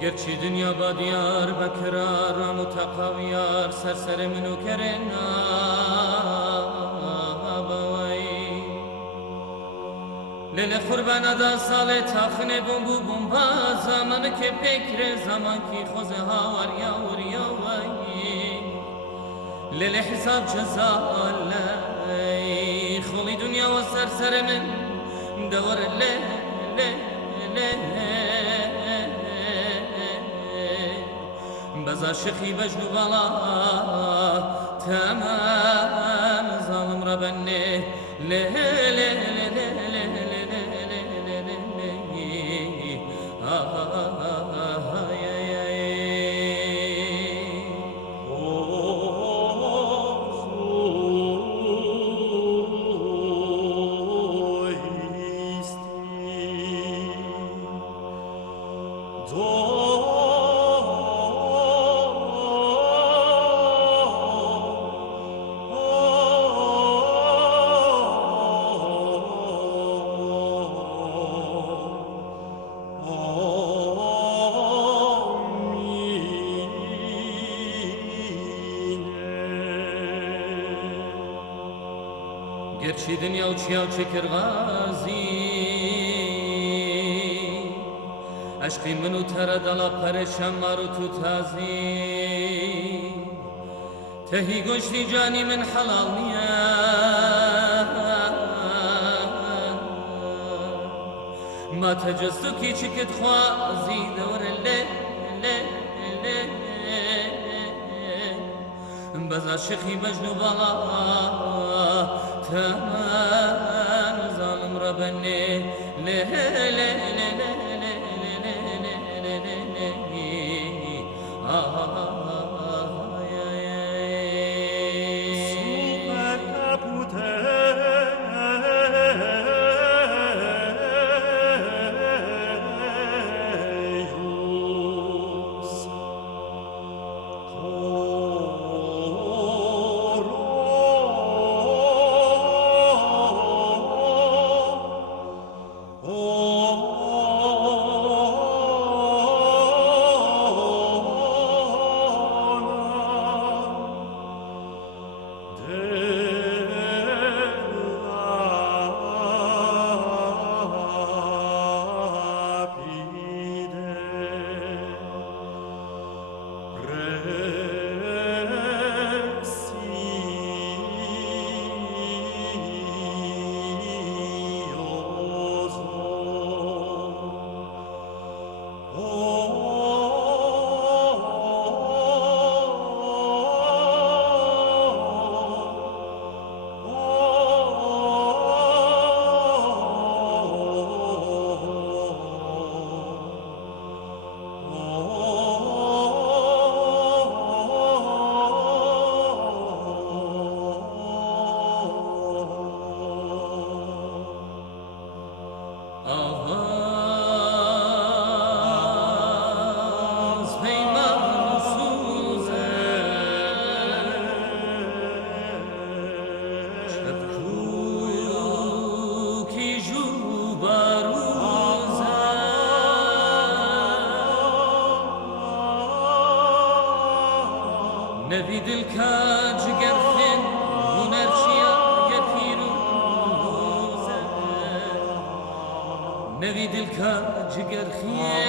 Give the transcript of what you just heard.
گرچی دنیا با دیار بکرار متقاویار سرسر منو کرنا بوی لیل قربان دا سال تاخنه بومبو بومبا زمان که فکر زمان کی خوزه ها وریا وریا وی لیل حساب جزا لی خولی دنیا و سرسر من دور بزا شخي بجنو بالا تمام ظالم ربني ليه ليه ليه ليه گرچی دنیا و چیا و چکر غازی عشقی منو تر دلا پرشم مارو تو تازی تهی گوشتی جانی من حلال نیا ما تجستو کی چکت خوازی دور بزا شخی مجنو بالا تمام ظالم ربني ليه ليه نبي دلكا جگر خين ونرشيا يفيروزا نبي دلكا جگر خين